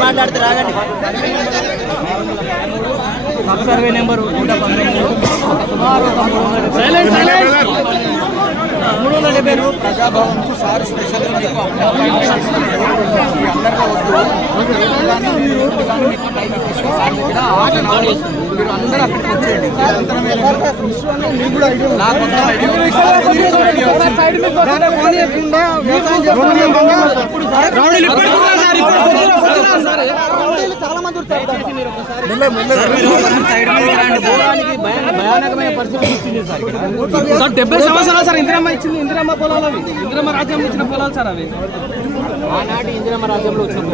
మాట్లాడితే రాగండి. Survey number sir మీకు అందరికీ కానీ మీరు మీకు టైం ఇప్పిస్తాం సార్ దగ్గర మీరు అందరూ అక్కడికి వచ్చేయండి. నాకు ఐడియా భయానకమైన పరిస్థితి వచ్చింది సార్. డెబ్బై సంవత్సరాలు సార్ ఇందిరమ్మ ఇచ్చింది ఇందిరమ్మ పొలాలు అవి. ఇందిరమ్మ రాజ్యం ఇచ్చిన పొలాలు సార్ అవి. ఆనాటి ఇందిరమ్మ రాజ్యంలో వచ్చిన